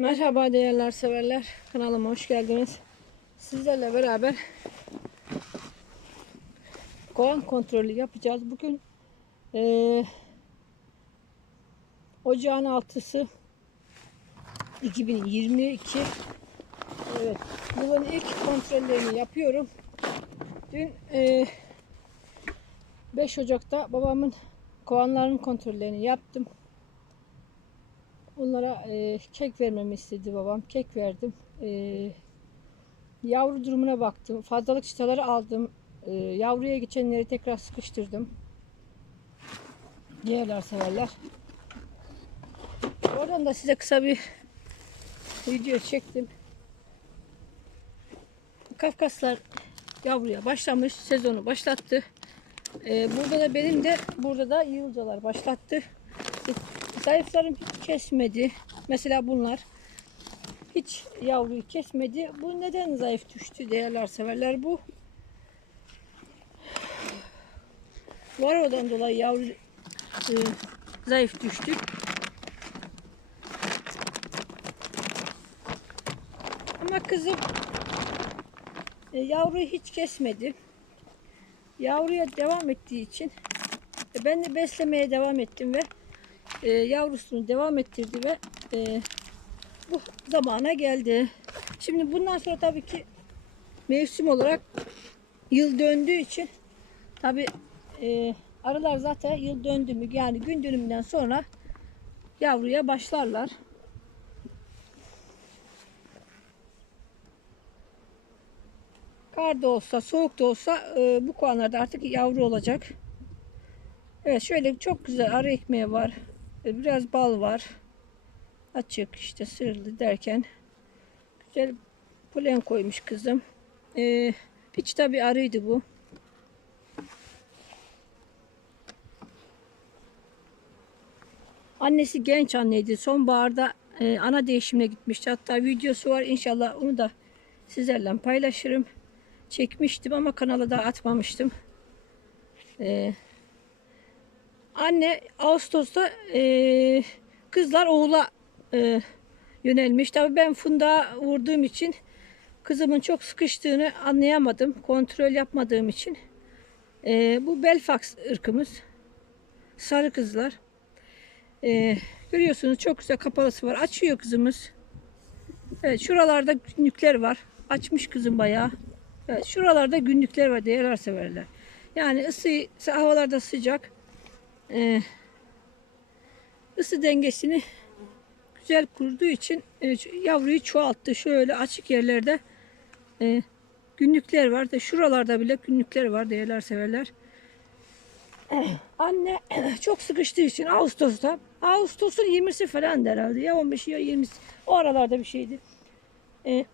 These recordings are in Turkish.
Merhaba değerler severler. Kanalıma hoş geldiniz. Sizlerle beraber kovan kontrolü yapacağız. Bugün eee ocağın 6'sı 2022 Evet. Yılın ilk kontrollerini yapıyorum. Dün eee 5 Ocak'ta babamın kovanların kontrollerini yaptım. Onlara e, kek vermemi istedi babam. Kek verdim. E, yavru durumuna baktım. Fazlalık çıtaları aldım. E, yavruya geçenleri tekrar sıkıştırdım. Diğerler severler. Oradan da size kısa bir video çektim. Kafkaslar yavruya başlamış. Sezonu başlattı. E, burada da benim de burada da yığılcalar başlattı. Zayıflarım hiç kesmedi. Mesela bunlar hiç yavruyu kesmedi. Bu neden zayıf düştü değerler severler bu. Varodan dolayı yavru e, zayıf düştü. Ama kızım e, yavruyu hiç kesmedi. Yavruya devam ettiği için e, ben de beslemeye devam ettim ve e, yavrusunu devam ettirdi ve e, bu zamana geldi. Şimdi bundan sonra tabii ki mevsim olarak yıl döndüğü için tabii e, arılar zaten yıl döndü mü yani gün dönümünden sonra yavruya başlarlar. Kar da olsa, soğuk da olsa e, bu kovanlarda artık yavru olacak. Evet şöyle çok güzel arı ekmeği var. E, Biraz bal var. Açık işte sırlı derken. Güzel polen koymuş kızım. Ee, hiç tabi arıydı bu. Annesi genç anneydi. Sonbaharda e, ana değişimine gitmişti. Hatta videosu var. İnşallah onu da sizlerle paylaşırım. Çekmiştim ama kanala da atmamıştım. Ee, anne Ağustos'ta e, kızlar oğula e, yönelmiş. Tabii ben fındığa vurduğum için kızımın çok sıkıştığını anlayamadım. Kontrol yapmadığım için. E, bu Belfax ırkımız. Sarı kızlar. E, görüyorsunuz çok güzel kapalısı var. Açıyor kızımız. Evet şuralarda günlükler var. Açmış kızım bayağı. Evet şuralarda günlükler var. Değerler severler. Yani ısı havalarda sıcak e, ısı dengesini güzel kurduğu için e, yavruyu çoğalttı. Şöyle açık yerlerde e, günlükler var. Da şuralarda bile günlükler var değerler severler. Anne çok sıkıştığı için Ağustos'ta Ağustos'un 20'si falan herhalde ya 15'i ya 20'si o aralarda bir şeydi. E,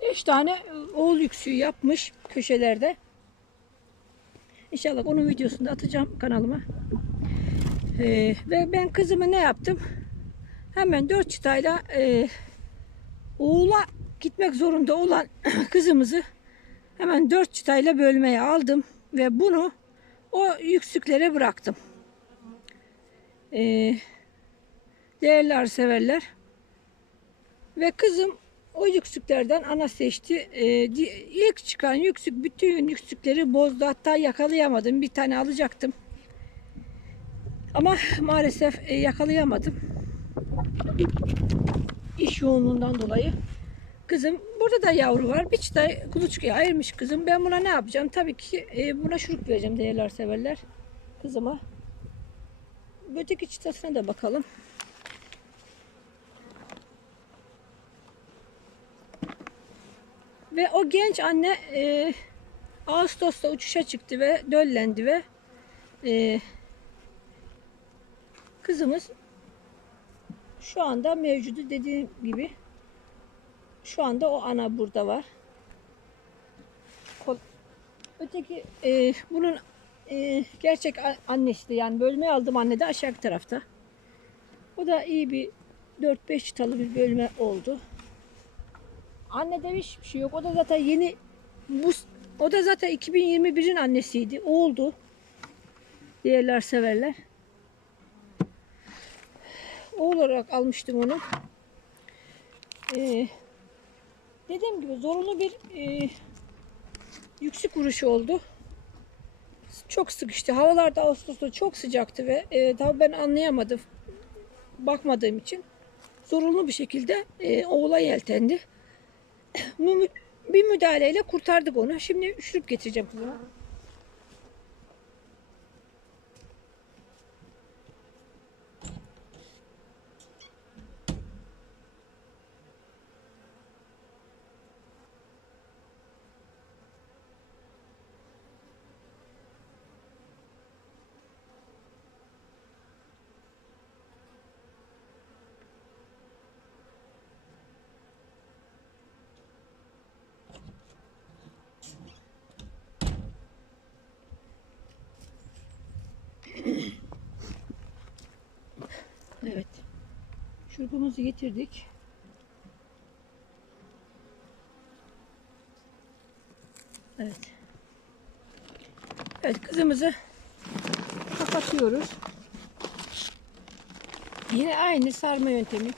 beş tane oğul yüksüğü yapmış köşelerde. İnşallah onun videosunu da atacağım kanalıma. Ee, ve ben kızımı ne yaptım? Hemen dört çıtayla e, oğula gitmek zorunda olan kızımızı hemen dört çıtayla bölmeye aldım ve bunu o yüksüklere bıraktım. Ee, değerli severler ve kızım o yüksüklerden ana seçti. Ee, ilk çıkan yüksük bütün yüksükleri bozdu. Hatta yakalayamadım. Bir tane alacaktım. Ama maalesef e, yakalayamadım. İş yoğunluğundan dolayı. Kızım burada da yavru var. Bir çıta kuluçkaya ayırmış kızım. Ben buna ne yapacağım? Tabii ki e, buna şurup vereceğim değerler severler. Kızıma. Öteki çıtasına da bakalım. Ve o genç anne e, Ağustos'ta uçuşa çıktı ve döllendi ve e, kızımız şu anda mevcudu dediğim gibi şu anda o ana burada var. Öteki e, bunun e, gerçek annesi de yani bölme aldım anne de aşağı tarafta. O da iyi bir 4-5 çıtalı bir bölme oldu. Annede hiçbir şey yok. O da zaten yeni bu o da zaten 2021'in annesiydi. Oldu. Diğerler severler. oğul olarak almıştım onu. Ee, dediğim gibi zorunlu bir e, yüksek vuruş oldu. Çok sıkıştı. Havalar da Ağustos'ta çok sıcaktı ve e, tabii ben anlayamadım. Bakmadığım için zorunlu bir şekilde e, oğula yeltendi. Bir müdahaleyle kurtardık onu. Şimdi şurup getireceğim kızıma. Evet. Şurubumuzu getirdik. Evet. Evet kızımızı kapatıyoruz. Yine aynı sarma yöntemi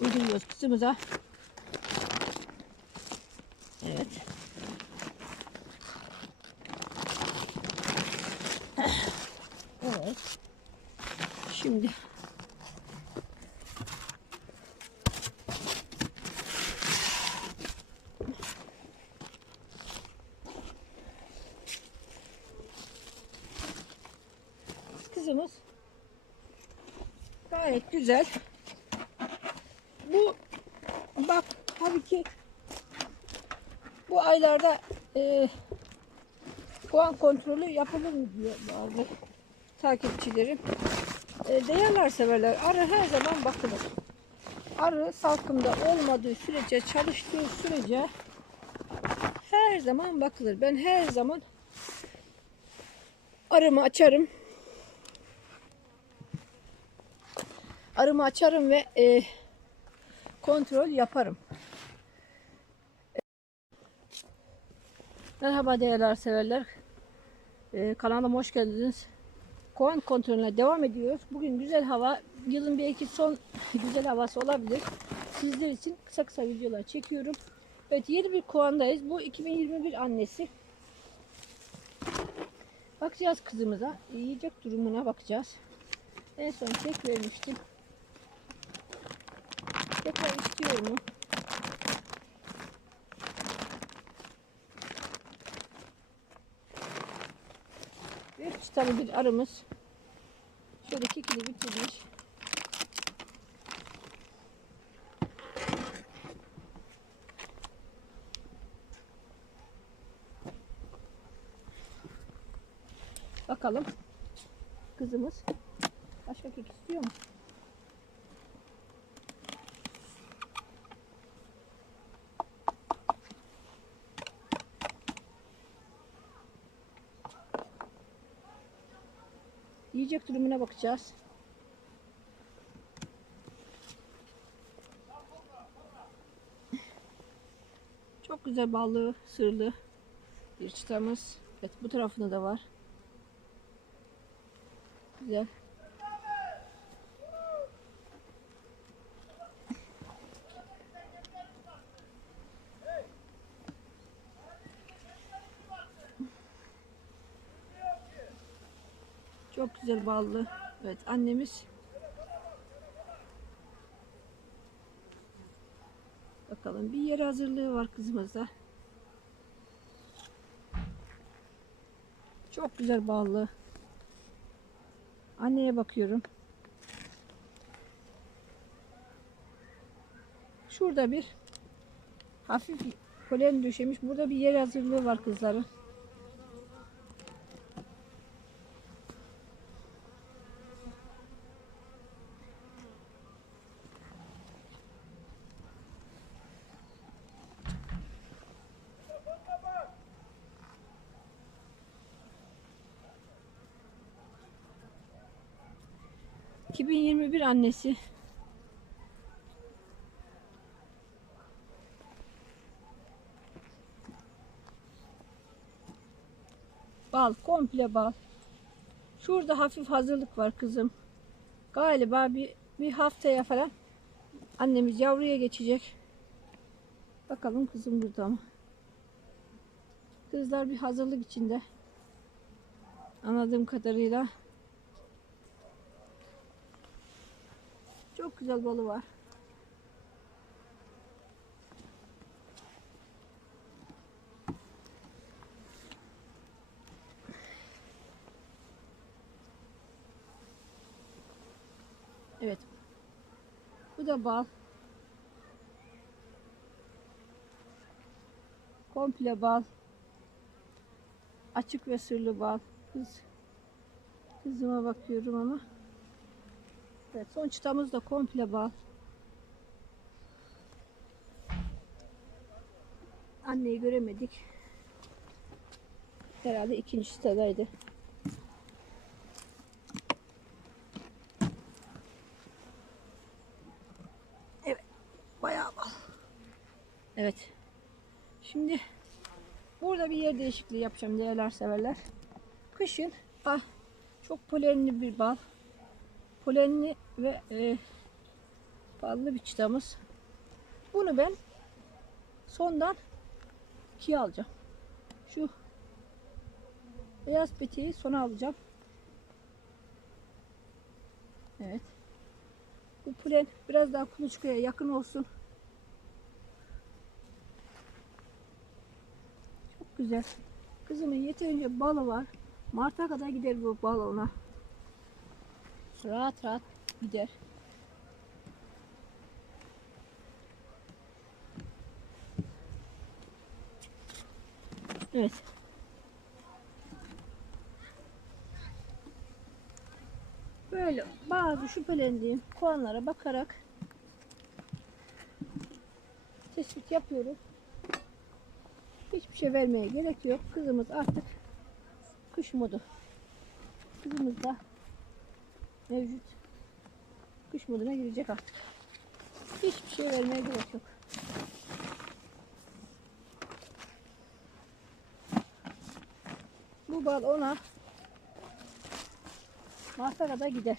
uyguluyoruz kızımıza. Evet. Evet. Şimdi kızımız gayet güzel. Bu bak tabii ki bu aylarda e, puan kontrolü yapılır mı diyor bazı takipçilerim. E, değerler severler. Arı her zaman bakılır. Arı salkımda olmadığı sürece, çalıştığı sürece her zaman bakılır. Ben her zaman arımı açarım. Arımı açarım ve e, kontrol yaparım. Merhaba değerli severler. E, kanalıma hoş geldiniz. Kovan kontrolüne devam ediyoruz. Bugün güzel hava, yılın belki son güzel havası olabilir. Sizler için kısa kısa videolar çekiyorum. Evet yeni bir kovandayız. Bu 2021 annesi. Bakacağız kızımıza. Yiyecek durumuna bakacağız. En son kek vermiştim. Tekrar istiyor mu? Ve bir arımız. Şöyle kekini bitirmiş. Bakalım kızımız başka kek istiyor mu? Yiyecek durumuna bakacağız. Çok güzel ballı, sırlı bir çıtamız. Evet bu tarafında da var. Güzel. Çok güzel ballı. Evet annemiz. Bakalım bir yer hazırlığı var kızımızda. Çok güzel ballı. Anneye bakıyorum. Şurada bir hafif polen döşemiş. Burada bir yer hazırlığı var kızların. ...2021 annesi. Bal, komple bal. Şurada hafif hazırlık var kızım. Galiba bir bir haftaya falan annemiz yavruya geçecek. Bakalım kızım burada mı? Kızlar bir hazırlık içinde. Anladığım kadarıyla. Çok güzel balı var. Evet. Bu da bal. Komple bal. Açık ve sırlı bal. Kız, kızıma bakıyorum ama. Evet, son çıtamız da komple bal. Anneyi göremedik. Herhalde ikinci çıtadaydı. Evet, bayağı bal. Evet. Şimdi burada bir yer değişikliği yapacağım değerler severler. Kışın ah, çok polenli bir bal. Polenli ve e, ballı bir çıtamız. Bunu ben sondan ikiye alacağım. Şu beyaz peteği sona alacağım. Evet. Bu polen biraz daha kuluçkaya yakın olsun. Çok güzel. Kızımın yeterince balı var. Mart'a kadar gider bu bal ona. Rahat rahat gider. Evet. Böyle bazı şüphelendiğim puanlara bakarak tespit yapıyorum. Hiçbir şey vermeye gerek yok. Kızımız artık kış modu. Kızımız da mevcut. Kış moduna girecek artık. Hiçbir şey vermeye gerek yok. Bu bal ona Mart'a kadar gider.